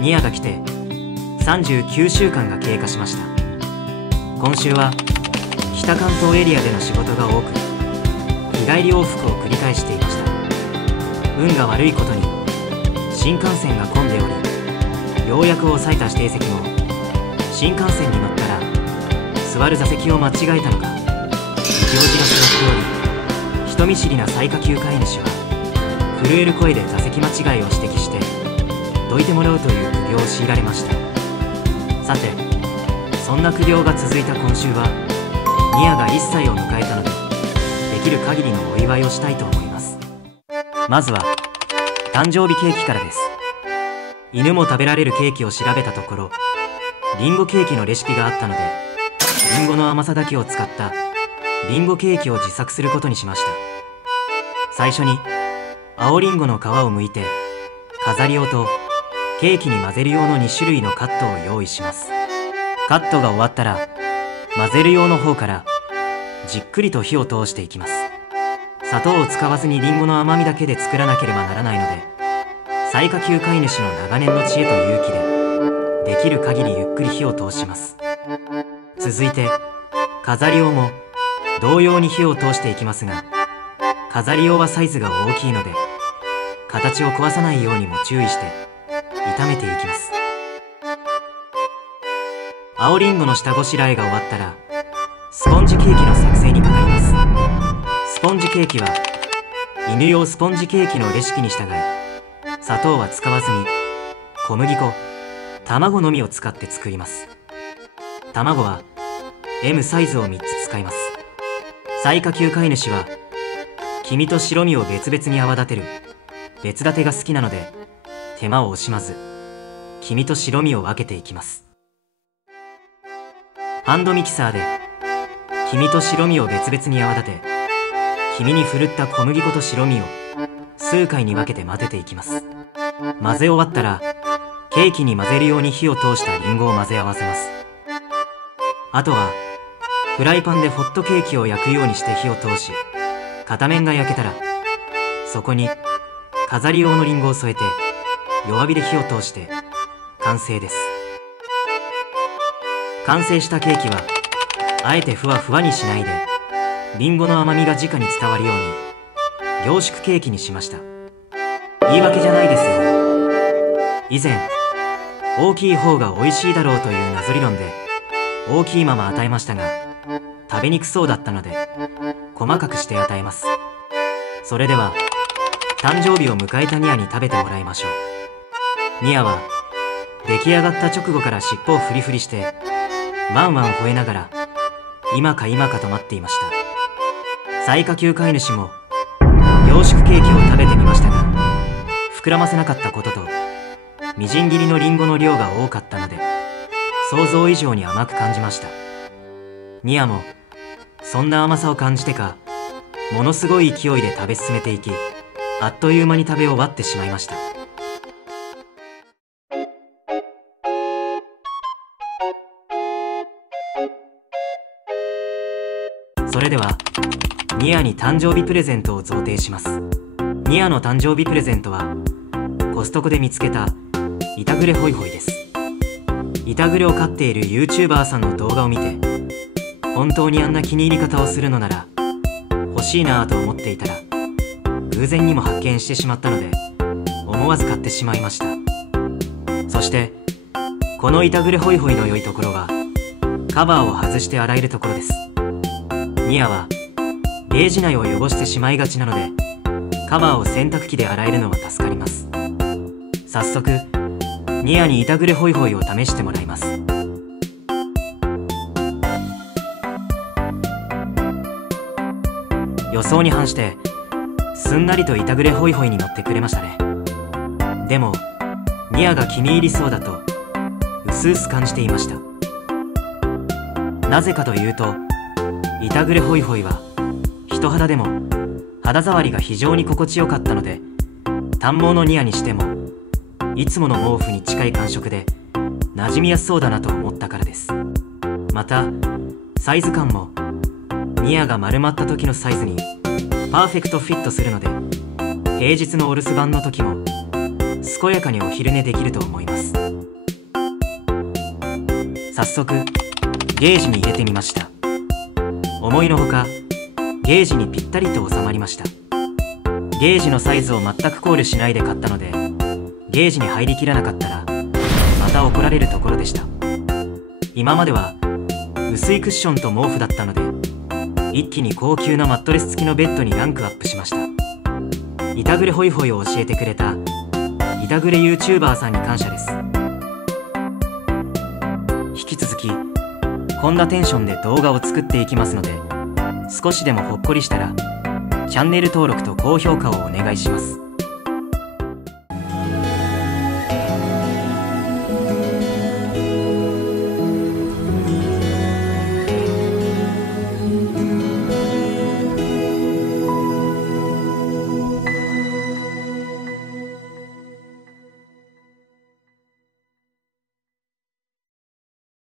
ニアが来て39週間が経過しました。今週は北関東エリアでの仕事が多く、日帰り往復を繰り返していました。運が悪いことに新幹線が混んでおり、ようやく抑えた指定席も新幹線に乗ったら座る座席を間違えたのか、行事が座っており、人見知りな最下級飼い主は震える声で座席間違いを指摘してどいてもらうという苦行を強いられました。さて、そんな苦行が続いた今週はニアが1歳を迎えたので、できる限りのお祝いをしたいと思います。まずは誕生日ケーキからです。犬も食べられるケーキを調べたところ、リンゴケーキのレシピがあったので、リンゴの甘さだけを使ったリンゴケーキを自作することにしました。最初に青リンゴの皮を剥いて飾り用とケーキに混ぜる用の2種類のカットを用意します。カットが終わったら混ぜる用の方からじっくりと火を通していきます。砂糖を使わずにリンゴの甘みだけで作らなければならないので、最下級飼い主の長年の知恵と勇気でできる限りゆっくり火を通します。続いて飾り用も同様に火を通していきますが、飾り用はサイズが大きいので形を壊さないようにも注意して炒めていきます。青リンゴの下ごしらえが終わったらスポンジケーキの作成にかかります。スポンジケーキは犬用スポンジケーキのレシピに従い、砂糖は使わずに小麦粉、卵のみを使って作ります。卵は M サイズを3つ使います。最下級飼い主は黄身と白身を別々に泡立てる別立てが好きなので、手間を惜しまず黄身と白身を分けていきます。ハンドミキサーで黄身と白身を別々に泡立て、黄身にふるった小麦粉と白身を数回に分けて混ぜていきます。混ぜ終わったらケーキに混ぜるように火を通したリンゴを混ぜ合わせます。あとはフライパンでホットケーキを焼くようにして火を通し、片面が焼けたらそこに飾り用のリンゴを添えて弱火で火を通して完成です。完成したケーキはあえてふわふわにしないで、リンゴの甘みが直に伝わるように凝縮ケーキにしました。言い訳じゃないですよ。以前大きい方が美味しいだろうという謎理論で大きいまま与えましたが、食べにくそうだったので細かくして与えます。それでは誕生日を迎えたニアに食べてもらいましょう。ニアは出来上がった直後から尻尾をフリフリしてワンワン吠えながら今か今かと待っていました。最下級飼い主も凝縮ケーキを食べてみましたが、膨らませなかったこととみじん切りのリンゴの量が多かったので想像以上に甘く感じました。ニアもそんな甘さを感じてか、ものすごい勢いで食べ進めていき、あっという間に食べ終わってしまいました。それではニアに誕生日プレゼントを贈呈します。ニアの誕生日プレゼントはコストコで見つけたイタグレホイホイです。イタグレを飼っている YouTuber さんの動画を見て、本当にあんな気に入り方をするのなら欲しいなぁと思っていたら、偶然にも発見してしまったので思わず買ってしまいました。そしてこのイタグレホイホイの良いところはカバーを外して洗えるところです。ニアはケージ内を汚してしまいがちなので、カバーを洗濯機で洗えるのは助かります。早速ニアにイタグレホイホイを試してもらいます。予想に反してすんなりとイタグレホイホイに乗ってくれましたね。でもニアが気に入りそうだとうすうす感じていました。なぜかというと、イタグレホイホイは人肌でも肌触りが非常に心地よかったので、短毛のニアにしてもいつもの毛布に近い感触で馴染みやすそうだなと思ったからです。またサイズ感もニアが丸まった時のサイズにパーフェクトフィットするので、平日のお留守番の時も健やかにお昼寝できると思います。早速ゲージに入れてみました。思いのほかゲージにぴったりと収まりました。ゲージのサイズを全く考慮しないで買ったので、ゲージに入りきらなかったらまた怒られるところでした。今までは薄いクッションと毛布だったので、一気に高級なマットレス付きのベッドにランクアップしました。板グレホイホイを教えてくれた板グレ YouTuber さんに感謝です。引き続きこんなテンションで動画を作っていきますので、少しでもほっこりしたらチャンネル登録と高評価をお願いします。